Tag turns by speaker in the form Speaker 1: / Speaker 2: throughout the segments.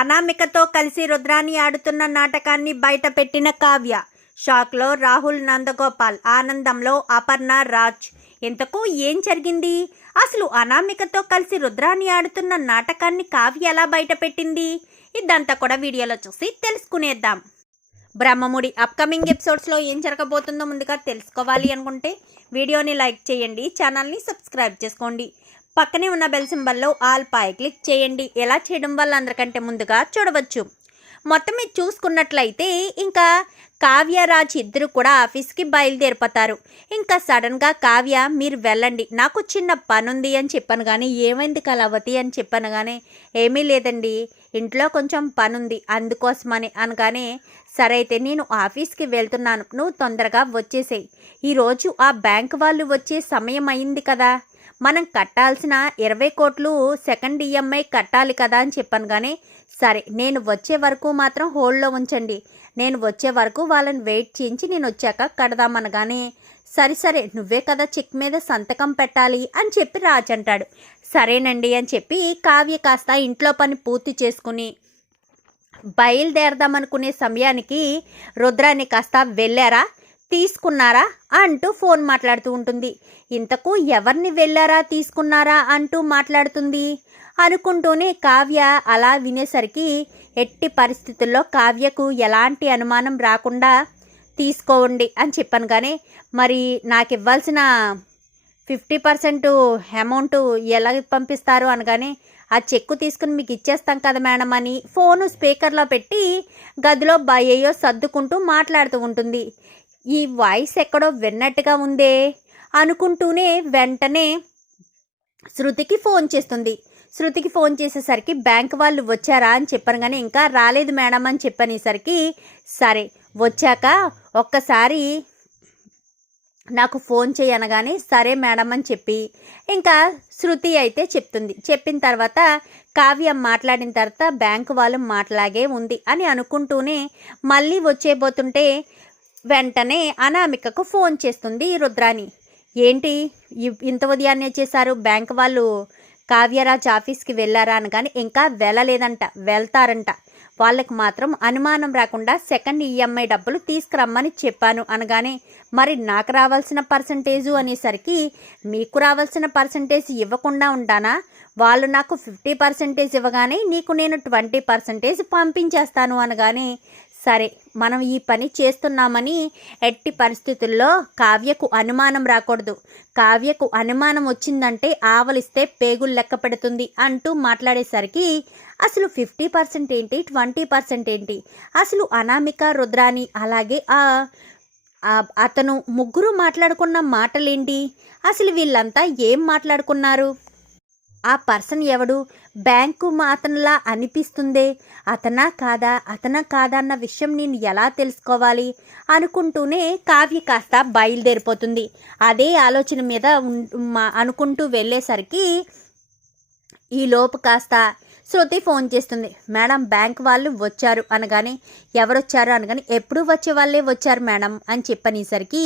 Speaker 1: అనామికతో కలిసి రుద్రాని ఆడుతున్న నాటకాన్ని బయటపెట్టిన కావ్య. షాక్లో రాహుల్ నందగోపాల్ ఆనందంలో అపర్ణ రాజ్. ఇంతకు ఏం జరిగింది? అసలు అనామికతో కలిసి రుద్రాని ఆడుతున్న నాటకాన్ని కావ్య ఎలా బయటపెట్టింది ఇదంతా కూడా వీడియోలో చూసి తెలుసుకునేద్దాం. బ్రహ్మముడి అప్కమింగ్ ఎపిసోడ్స్లో ఏం జరగబోతుందో ముందుగా తెలుసుకోవాలి అనుకుంటే వీడియోని లైక్ చేయండి ఛానల్ని సబ్స్క్రైబ్ చేసుకోండి. పక్కనే ఉన్న బెల్ సింబల్లో ఆల్ పై క్లిక్ చేయండి. ఎలా చేయడం వల్ల అందరికంటే ముందుగా చూడవచ్చు. మొత్తం మీరు చూసుకున్నట్లయితే ఇంకా కావ్య రాజ్ ఇద్దరు కూడా ఆఫీస్కి బయలుదేరిపోతారు. ఇంకా సడన్గా కావ్య మీరు వెళ్ళండి. నాకు చిన్న పని ఉంది అని చెప్పాను కానీ ఏమైంది కలవతి అని చెప్పాను కానీ ఏమీ లేదండి. ఇంట్లో కొంచెం పని ఉంది అందుకోసమని అనగానే సరే అయితే నేను ఆఫీస్కి వెళ్తున్నాను. నువ్వు తొందరగా వచ్చేసేయి. ఈరోజు ఆ బ్యాంక్ వాళ్ళు వచ్చే సమయం అయింది కదా. మనం కట్టాల్సిన ఇరవై కోట్లు సెకండ్ ఈఎంఐ కట్టాలి కదా అని చెప్పాను కానీ సరే నేను వచ్చే వరకు మాత్రం హోల్డ్లో ఉంచండి. నేను వచ్చే వరకు వాళ్ళని వెయిట్ చేయించి నేను వచ్చాక కడదామనగానే సరే సరే నువ్వే కదా చెక్ మీద సంతకం పెట్టాలి అని చెప్పి రాజ్ అంటాడు. సరేనండి అని చెప్పి కావ్య కాస్త ఇంట్లో పని పూర్తి చేసుకుని బయలుదేరదామనుకునే సమయానికి రుద్రాన్ని కాస్త వెళ్ళారా? తీసుకున్నారా అంటూ ఫోన్ మాట్లాడుతూ ఉంటుంది. ఇంతకు ఎవరిని వెళ్ళారా తీసుకున్నారా అంటూ మాట్లాడుతుంది. అనుకుంటూనే కావ్య అలా వినేసరికి ఎట్టి పరిస్థితుల్లో కావ్యకు ఎలాంటి అనుమానం రాకుండా తీసుకోండి అని చెప్పాను కానీ మరి నాకు ఇవ్వాల్సిన ఫిఫ్టీ పర్సెంట్ అమౌంట్ ఎలా పంపిస్తారు? అనగానే ఆ చెక్కు తీసుకుని మీకు ఇచ్చేస్తాం కదా మేడం అని ఫోను స్పీకర్లో పెట్టి గదిలో ఏయో సర్దుకుంటూ మాట్లాడుతూ ఉంటుంది. ఈ వాయిస్ ఎక్కడో విన్నట్టుగా ఉందే అనుకుంటూనే వెంటనే శృతికి ఫోన్ చేస్తుంది. శృతికి ఫోన్ చేసేసరికి బ్యాంక్ వాళ్ళు వచ్చారా అని చెప్పాను కానీ ఇంకా రాలేదు మేడం అని చెప్పనేసరికి సరే వచ్చాక ఒక్కసారి నాకు ఫోన్ చేయనగానే సరే మేడం అని చెప్పి ఇంకా శృతి అయితే చెప్తుంది. చెప్పిన తర్వాత కావ్య మాట్లాడిన తర్వాత బ్యాంకు వాళ్ళు మాట్లాగే ఉంది అని అనుకుంటూనే మళ్ళీ వచ్చేబోతుంటే వెంటనే అనామికకు ఫోన్ చేస్తుంది రుద్రాని ఏంటి? ఇంత ఉదయాన్నే చేశారు? బ్యాంక్ వాళ్ళు కావ్యరాజ్ ఆఫీస్కి వెళ్ళారా అని కానీ ఇంకా వెళ్ళలేదంట వెళ్తారంట. వాళ్ళకి మాత్రం అనుమానం రాకుండా సెకండ్ ఈఎంఐ డబ్బులు తీసుకురమ్మని చెప్పాను అనగానే మరి నాకు రావాల్సిన పర్సంటేజు అనేసరికి మీకు రావాల్సిన పర్సంటేజ్ ఇవ్వకుండా ఉంటానా? వాళ్ళు నాకు ఫిఫ్టీ పర్సెంటేజ్ ఇవ్వగానే నీకు నేను ట్వంటీ పర్సెంటేజ్ పంపించేస్తాను అనగానే సరే మనం ఈ పని చేస్తున్నామని ఎట్టి పరిస్థితుల్లో కావ్యకు అనుమానం రాకూడదు. కావ్యకు అనుమానం వచ్చిందంటే ఆవలిస్తే పేగులు లెక్క పెడుతుంది అంటూ మాట్లాడేసరికి అసలు ఫిఫ్టీ పర్సెంట్ ఏంటి ట్వంటీ పర్సెంట్ ఏంటి? అసలు అనామిక రుద్రాని అలాగే ఆ ఆ అతను ముగ్గురు మాట్లాడుకున్న మాటలేంటి? అసలు వీళ్ళంతా ఏం మాట్లాడుకున్నారు? ఆ పర్సన్ ఎవడు? బ్యాంకు అతనిలా అనిపిస్తుందే. అతనా కాదా? అతనా కాదా అన్న విషయం నేను ఎలా తెలుసుకోవాలి? అనుకుంటూనే కావ్య కాస్త బయలుదేరిపోతుంది. అదే ఆలోచన మీద ఉన్- మా- అనుకుంటూ వెళ్ళేసరికి ఈ లోపు కాస్త శృతి ఫోన్ చేస్తుంది. మేడం బ్యాంక్ వాళ్ళు వచ్చారు అనగానే ఎవరొచ్చారు అనగానే ఎప్పుడు వచ్చే వాళ్ళే వచ్చారు మేడం అని చెప్పనేసరికి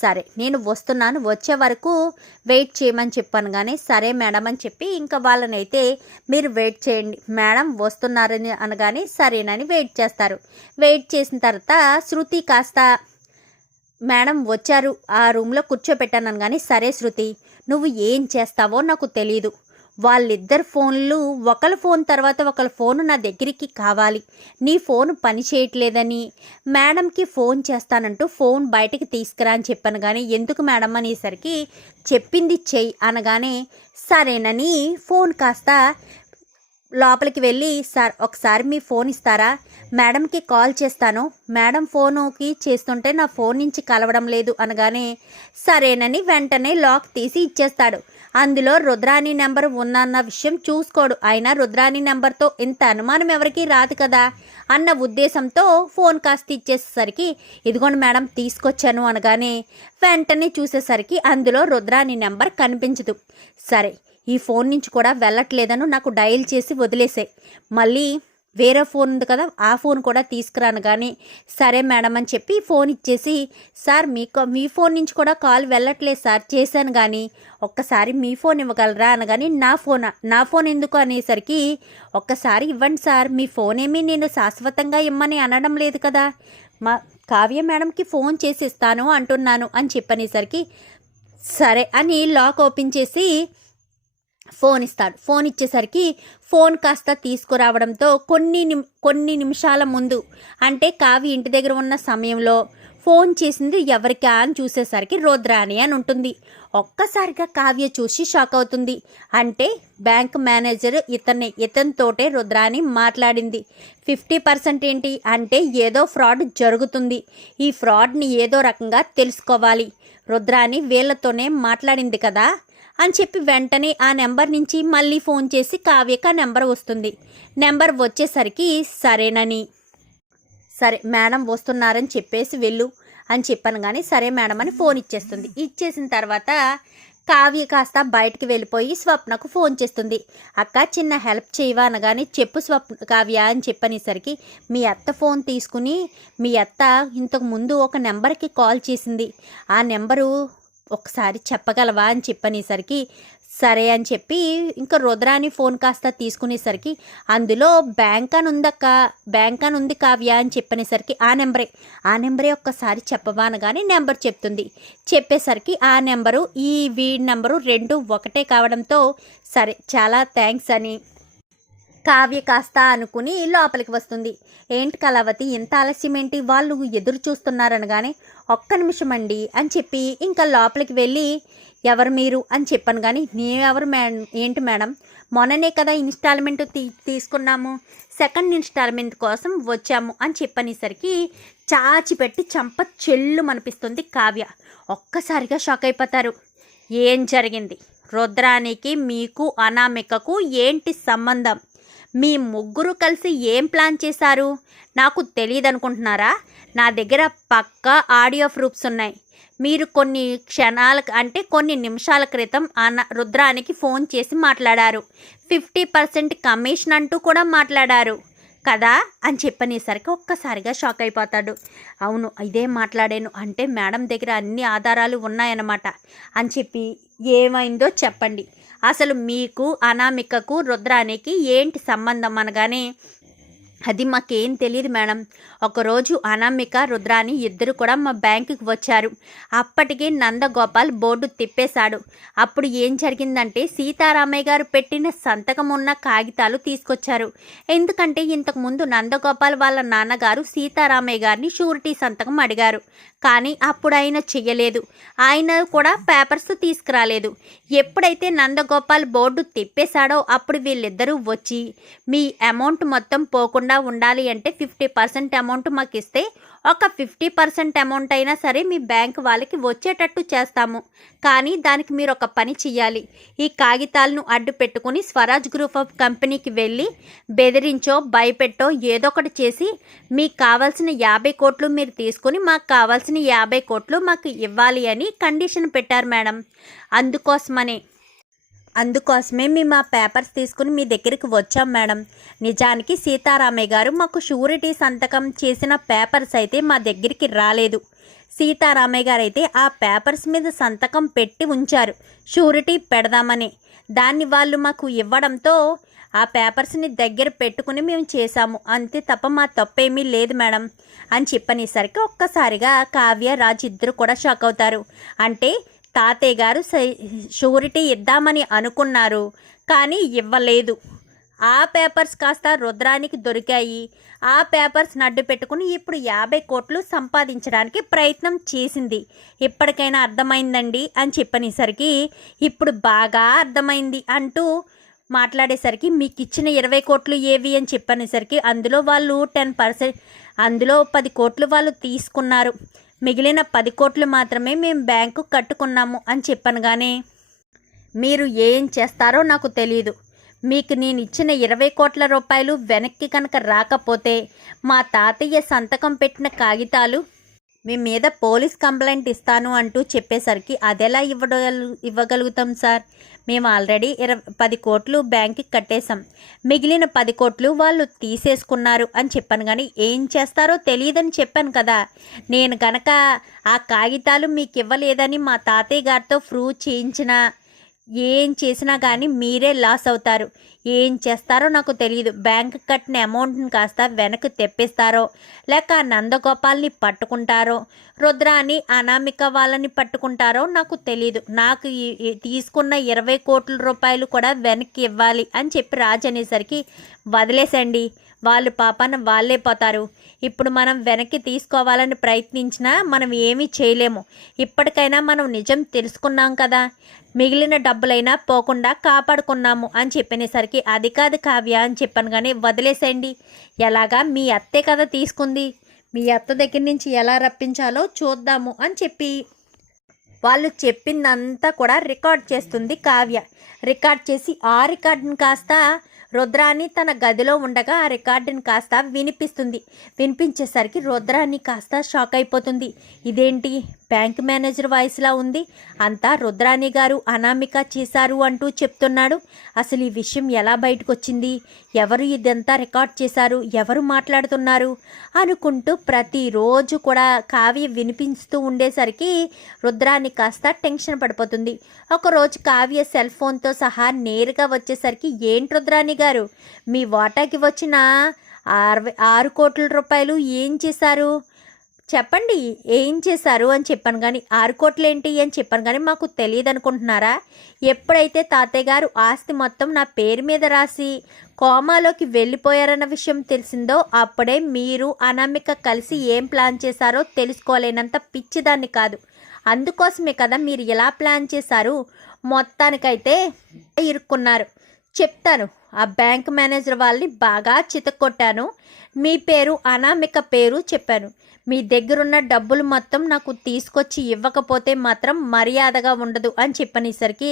Speaker 1: సరే నేను వస్తున్నాను వచ్చే వరకు వెయిట్ చేయమని చెప్పాను కానీ సరే మేడం అని చెప్పి ఇంకా వాళ్ళనైతే మీరు వెయిట్ చేయండి మేడం వస్తున్నారని అనగానే సరేనని వెయిట్ చేస్తారు. వెయిట్ చేసిన తర్వాత శృతి కాస్త మేడం వచ్చారు ఆ రూమ్లో కూర్చోపెట్టాను కానీ సరే శృతి నువ్వు ఏం చేస్తావో నాకు తెలియదు వాళ్ళిద్దరు ఫోన్లు ఒకళ్ళ ఫోన్ తర్వాత ఒకళ్ళ ఫోన్ నా దగ్గరికి కావాలి. నీ ఫోన్ పని చేయట్లేదని మేడంకి ఫోన్ చేస్తానంటూ ఫోన్ బయటకి తీసుకురా అని చెప్పాను కానీ ఎందుకు మేడం అనేసరికి చెప్పింది చెయ్యి అనగానే సరేనని ఫోన్ కాస్త లోపలికి వెళ్ళి సార్ ఒకసారి మీ ఫోన్ ఇస్తారా? మేడంకి కాల్ చేస్తాను. మేడం ఫోనుకి చేస్తుంటే నా ఫోన్ నుంచి కలవడం లేదు అనగానే సరేనని వెంటనే లాక్ తీసి ఇచ్చేస్తాడు. అందులో రుద్రాణి నెంబర్ ఉందన్న విషయం చూసుకోడు. అయినా రుద్రాణి నెంబర్తో ఇంత అనుమానం ఎవరికీ రాదు కదా? అన్న ఉద్దేశంతో ఫోన్ కాస్త ఇచ్చేసేసరికి ఇదిగోండి మేడం తీసుకొచ్చాను అనగానే వెంటనే చూసేసరికి అందులో రుద్రాణి నెంబర్ కనిపించదు. సరే ఈ ఫోన్ నుంచి కూడా వెళ్ళట్లేదను నాకు డయల్ చేసి వదిలేసాయి. మళ్ళీ వేరే ఫోన్ ఉంది కదా ఆ ఫోన్ కూడా తీసుకురాను కానీ సరే మేడం అని చెప్పి ఫోన్ ఇచ్చేసి సార్ మీ మీ ఫోన్ నుంచి కూడా కాల్ వెళ్ళట్లేదు సార్ చేశాను కానీ ఒక్కసారి మీ ఫోన్ ఇవ్వగలరా? అనగాని నా ఫోన్ నా ఫోన్ ఎందుకు? అనేసరికి ఒక్కసారి ఇవ్వండి సార్ మీ ఫోన్ ఏమీ నేను శాశ్వతంగా ఇమ్మని అనడం లేదు కదా. మా కావ్య మేడంకి ఫోన్ చేసి ఇస్తాను అంటున్నాను అని చెప్పనేసరికి సరే అని లాక్ ఓపెన్ చేసి ఫోన్ ఇస్తాడు ఫోన్ ఇచ్చేసరికి ఫోన్ కాస్త తీసుకురావడంతో కొన్ని నిమ్ కొన్ని నిమిషాల ముందు అంటే కావి ఇంటి దగ్గర ఉన్న సమయంలో ఫోన్ చేసింది ఎవరికా అని చూసేసరికి రుద్రాణి అని ఉంటుంది. ఒక్కసారిగా కావ్య చూసి షాక్ అవుతుంది. అంటే బ్యాంక్ మేనేజర్ ఇతనే ఇతనితోటే రుద్రాణి మాట్లాడింది. ఫిఫ్టీ పర్సెంట్ ఏంటి? అంటే ఏదో ఫ్రాడ్ జరుగుతుంది. ఈ ఫ్రాడ్ని ఏదో రకంగా తెలుసుకోవాలి. రుద్రాణి వీళ్ళతోనే మాట్లాడింది కదా? అని చెప్పి వెంటనే ఆ నెంబర్ నుంచి మళ్ళీ ఫోన్ చేసి కావ్యక నెంబర్ వస్తుంది. నెంబర్ వచ్చేసరికి సరేనని. సరే మేడం వస్తున్నారని చెప్పేసి వెళ్ళు అని చెప్పాను కానీ సరే మేడం అని ఫోన్ ఇచ్చేస్తుంది. ఇచ్చేసిన తర్వాత కావ్య కాస్త బయటికి వెళ్ళిపోయి స్వప్నకు ఫోన్ చేస్తుంది. అక్క చిన్న హెల్ప్ చేయవా అనగానే చెప్పు స్వప్న కావ్య అని చెప్పనేసరికి మీ అత్త ఫోన్ తీసుకుని మీ అత్త ఇంతకు ముందు ఒక నెంబర్కి కాల్ చేసింది. ఆ నెంబరు ఒకసారి చెప్పగలవా అని చెప్పనేసరికి సరే అని చెప్పి ఇంకా రుద్రాని ఫోన్ కాస్త తీసుకునేసరికి అందులో బ్యాంక్ అని ఉందక్క బ్యాంక్ అని ఉంది కావ్య అని చెప్పనేసరికి ఆ నెంబరే. ఆ నెంబరే ఒక్కసారి చెప్పవా కానీ నెంబర్ చెప్తుంది. చెప్పేసరికి ఆ నెంబరు ఈ వీడి నెంబరు రెండు ఒకటే కావడంతో సరే చాలా థ్యాంక్స్ అని కావ్య కాస్త అనుకుని లోపలికి వస్తుంది. ఏంటి కళావతి ఇంత ఆలస్యం ఏంటి వాళ్ళు ఎదురు చూస్తున్నారనగానే ఒక్క నిమిషం అండి అని చెప్పి ఇంకా లోపలికి వెళ్ళి ఎవరు మీరు? అని చెప్పాను కానీ నేనెవరు మే ఏంటి మేడం? మొన్ననే కదా ఇన్స్టాల్మెంట్ తీ తీసుకున్నాము. సెకండ్ ఇన్స్టాల్మెంట్ కోసం వచ్చాము అని చెప్పనేసరికి చాచి పెట్టి చంప చెల్లు అనిపిస్తుంది కావ్య. ఒక్కసారిగా షాక్ అయిపోతారు. ఏం జరిగింది? రుద్రానికి మీకు అనామికకు ఏంటి సంబంధం? మీ ముగ్గురు కలిసి ఏం ప్లాన్ చేశారు? నాకు తెలియదు అనుకుంటున్నారా నా దగ్గర పక్కా ఆడియో ప్రూఫ్స్ ఉన్నాయి. మీరు కొన్ని క్షణాల అంటే కొన్ని నిమిషాల క్రితం అన రుద్రానికి ఫోన్ చేసి మాట్లాడారు. ఫిఫ్టీ పర్సెంట్ కమిషన్ అంటూ కూడా మాట్లాడారు. కదా? అని చెప్పనేసరికి ఒక్కసారిగా షాక్ అయిపోతాడు. అవును ఇదే మాట్లాడాను. అంటే మేడం దగ్గర అన్ని ఆధారాలు ఉన్నాయన్నమాట. అని చెప్పి ఏమైందో చెప్పండి. అసలు మీకు అనామికకు రుద్రానికి ఏంటి సంబంధం అనగానే అది మాకేం తెలియదు మేడం. ఒకరోజు అనామిక రుద్రాని ఇద్దరు కూడా మా బ్యాంకుకి వచ్చారు. అప్పటికే నందగోపాల్ బోర్డు తిప్పేశాడు. అప్పుడు ఏం జరిగిందంటే సీతారామయ్య గారు పెట్టిన సంతకం ఉన్న కాగితాలు తీసుకొచ్చారు. ఎందుకంటే ఇంతకుముందు నందగోపాల్ వాళ్ళ నాన్నగారు సీతారామయ్య గారిని షూరిటీ సంతకం అడిగారు. కానీ అప్పుడు ఆయన చెయ్యలేదు. ఆయన కూడా పేపర్స్ తీసుకురాలేదు. ఎప్పుడైతే నందగోపాల్ బోర్డు తిప్పేశాడో అప్పుడు వీళ్ళిద్దరూ వచ్చి మీ అమౌంట్ మొత్తం పోకుండా ఉండాలి అంటే ఫిఫ్టీ పర్సెంట్ అమౌంట్ మాకు ఇస్తే ఒక ఫిఫ్టీ పర్సెంట్ అమౌంట్ అయినా సరే మీ బ్యాంక్ వాళ్ళకి వచ్చేటట్టు చేస్తాము. కానీ దానికి మీరు ఒక పని చెయ్యాలి. ఈ కాగితాలను అడ్డు పెట్టుకుని స్వరాజ్ గ్రూప్ ఆఫ్ కంపెనీకి వెళ్ళి బెదిరించో భయపెట్టో ఏదో ఒకటి చేసి మీకు కావాల్సిన యాభై కోట్లు మీరు తీసుకుని మాకు కావాల్సిన యాభై కోట్లు మాకు ఇవ్వాలి అని కండిషన్ పెట్టారు మేడం. అందుకోసమనే అందుకోసమే మేము ఆ పేపర్స్ తీసుకుని మీ దగ్గరికి వచ్చాం మేడం. నిజానికి సీతారామయ్య గారు మాకు షూరిటీ సంతకం చేసిన పేపర్స్ అయితే మా దగ్గరికి రాలేదు. సీతారామయ్య గారు అయితే ఆ పేపర్స్ మీద సంతకం పెట్టి ఉంచారు. షూరిటీ పెడదామని. దాన్ని వాళ్ళు మాకు ఇవ్వడంతో ఆ పేపర్స్ని దగ్గర పెట్టుకుని మేము చేశాము. అంతే తప్ప మా తప్పేమీ లేదు మేడం. అని చెప్పనేసరికి ఒక్కసారిగా కావ్య రాజ్ ఇద్దరు కూడా షాక్ అవుతారు. అంటే తాతయ్య గారు షూరిటీ ఇద్దామని అనుకున్నారు కానీ ఇవ్వలేదు. ఆ పేపర్స్ కాస్త రుద్రానికి దొరికాయి. ఆ పేపర్స్ నడ్డు పెట్టుకుని ఇప్పుడు యాభై కోట్లు సంపాదించడానికి ప్రయత్నం చేసింది. ఇప్పటికైనా అర్థమైందండి అని చెప్పనేసరికి ఇప్పుడు బాగా అర్థమైంది అంటూ మాట్లాడేసరికి మీకు ఇచ్చిన ఇరవై కోట్లు ఏవి అని చెప్పనేసరికి అందులో వాళ్ళు టెన్ పర్సెంట్ అందులో పది కోట్లు వాళ్ళు తీసుకున్నారు. మిగిలిన పది కోట్లు మాత్రమే మేము బ్యాంకు కట్టుకున్నాము అని చెప్పనగానే మీరు ఏం చేస్తారో నాకు తెలియదు మీకు నేను ఇచ్చిన ఇరవై కోట్ల రూపాయలు వెనక్కి కనుక రాకపోతే మా తాతయ్య సంతకం పెట్టిన కాగితాలు మీ మీద పోలీస్ కంప్లైంట్ ఇస్తాను అంటూ చెప్పేసరికి అదెలా ఇవ్వగలు ఇవ్వగలుగుతాం సార్? మేము ఆల్రెడీ ఇరవై పది కోట్లు బ్యాంక్కి కట్టేశాం. మిగిలిన పది కోట్లు వాళ్ళు తీసేసుకున్నారు అని చెప్పాను కానీ ఏం చేస్తారో తెలియదని చెప్పాను కదా. నేను గనక ఆ కాగితాలు మీకు ఇవ్వలేదని మా తాతయ్య గారితో ప్రూవ్ చేయించిన ఏం చేసినా కానీ మీరే లాస్ అవుతారు. ఏం చేస్తారో నాకు తెలియదు బ్యాంక్ కట్టిన అమౌంట్ని కాస్త వెనక్కి తెప్పిస్తారో లేక నందగోపాల్ని పట్టుకుంటారో రుద్రాని అనామిక వాళ్ళని పట్టుకుంటారో నాకు తెలియదు నాకు తీసుకున్న ఇరవై కోట్ల రూపాయలు కూడా వెనక్కి ఇవ్వాలి అని చెప్పి రాజు అనేసరికి వదిలేసండి. వాళ్ళు పాపాన వాళ్ళే పోతారు. ఇప్పుడు మనం వెనక్కి తీసుకోవాలని ప్రయత్నించినా మనం ఏమీ చేయలేము. ఇప్పటికైనా మనం నిజం తెలుసుకున్నాం కదా. మిగిలిన డబ్బులైనా పోకుండా కాపాడుకున్నాము అని చెప్పినసరికి అది కాదు కావ్య అని చెప్పాను కానీ వదిలేసేయండి. ఎలాగా? మీ అత్తే కదా తీసుకుంది. మీ అత్త దగ్గర నుంచి ఎలా రప్పించాలో చూద్దాము అని చెప్పి వాళ్ళు చెప్పిందంతా కూడా రికార్డ్ చేస్తుంది కావ్య. రికార్డ్ చేసి ఆ రికార్డును కాస్త రుద్రాణి తన గదిలో ఉండగా ఆ రికార్డుని కాస్త వినిపిస్తుంది. వినిపించేసరికి రుద్రాణి కాస్త షాక్ అయిపోతుంది. ఇదేంటి? బ్యాంక్ మేనేజర్ వాయిస్లా ఉంది. అంతా రుద్రాణి గారు అనామిక చేశారు అంటూ చెప్తున్నాడు. అసలు ఈ విషయం ఎలా బయటకు వచ్చింది ఎవరు ఇదంతా రికార్డ్ చేశారు? ఎవరు మాట్లాడుతున్నారు? అనుకుంటూ ప్రతిరోజు కూడా కావ్య వినిపిస్తూ ఉండేసరికి రుద్రాణి కాస్త టెన్షన్ పడిపోతుంది. ఒకరోజు కావ్య సెల్ ఫోన్తో సహా నేరుగా వచ్చేసరికి ఏంటి రుద్రాణి గారు? మీ వాటాకి వచ్చిన అరవై ఆరు కోట్ల రూపాయలు ఏం చేశారు? చెప్పండి ఏం చేశారు అని చెప్పాను కానీ ఆరుకోట్లేంటి ఏంటి అని చెప్పాను కానీ మాకు తెలియదు అనుకుంటున్నారా? ఎప్పుడైతే తాతయ్య గారు ఆస్తి మొత్తం నా పేరు మీద రాసి కోమాలోకి వెళ్ళిపోయారన్న విషయం తెలిసిందో అప్పుడే మీరు అనామిక కలిసి ఏం ప్లాన్ చేశారో తెలుసుకోలేనంత పిచ్చిదాన్ని కాదు. అందుకోసమే కదా మీరు ఎలా ప్లాన్ చేశారు. మొత్తానికైతే ఇరుక్కున్నారు. చెప్తాను. ఆ బ్యాంక్ మేనేజర్ వాళ్ళని బాగా చితక్కొట్టాను. మీ పేరు అనామిక పేరు చెప్పాను. మీ దగ్గరున్న డబ్బులు మొత్తం నాకు తీసుకొచ్చి ఇవ్వకపోతే మాత్రం మర్యాదగా ఉండదు అని చెప్పనేసరికి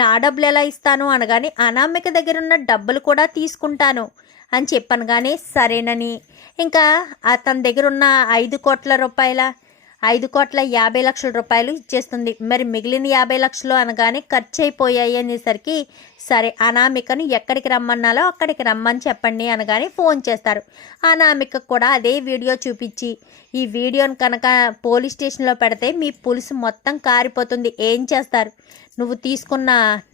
Speaker 1: నా డబ్బులు ఎలా ఇస్తాను? అనగానే అనామిక దగ్గర ఉన్న డబ్బులు కూడా తీసుకుంటాను అని చెప్పాను కానీ సరేనని. ఇంకా అతని దగ్గర ఉన్న ఐదు కోట్ల రూపాయల ఐదు కోట్ల యాభై లక్షల రూపాయలు ఇచ్చేస్తుంది. మరి మిగిలిన యాభై లక్షలు అనగానే ఖర్చు అయిపోయాయి అనేసరికి సరే అనామికను ఎక్కడికి రమ్మన్నాలో అక్కడికి రమ్మని చెప్పండి అనగానే ఫోన్ చేస్తారు. అనామిక కూడా అదే వీడియో చూపించి ఈ వీడియోని కనుక పోలీస్ స్టేషన్లో పెడితే మీ పులుసు మొత్తం కారిపోతుంది. ఏం చేస్తారు? నువ్వు తీసుకున్న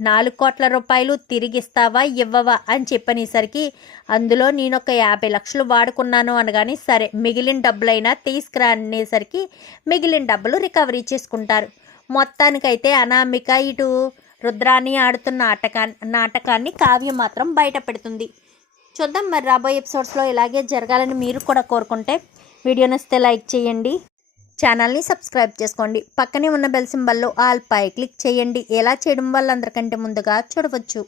Speaker 1: నాలుగు కోట్ల రూపాయలు తిరిగిస్తావా ఇవ్వవా అని చెప్పనేసరికి అందులో నేను ఒక యాభై లక్షలు వాడుకున్నాను అనగానే సరే మిగిలిన డబ్బులైనా తీసుకురా అనేసరికి మిగిలిన డబ్బులు రికవరీ చేసుకుంటారు. మొత్తానికైతే అనామిక ఇటు రుద్రాన్ని ఆడుతున్న ఆటకా నాటకాన్ని కావ్యం మాత్రం బయట పెడుతుంది. చూద్దాం మరి రాబోయే ఎపిసోడ్స్లో ఇలాగే జరగాలని మీరు కూడా కోరుకుంటే వీడియో నచ్చితే లైక్ చేయండి. ఛానల్ని సబ్స్క్రైబ్ చేసుకోండి. పక్కనే ఉన్న బెల్ సింబల్లో ఆల్ పై క్లిక్ చేయండి. ఎలా చేయడం వల్ల అందరికంటే ముందుగా చూడవచ్చు.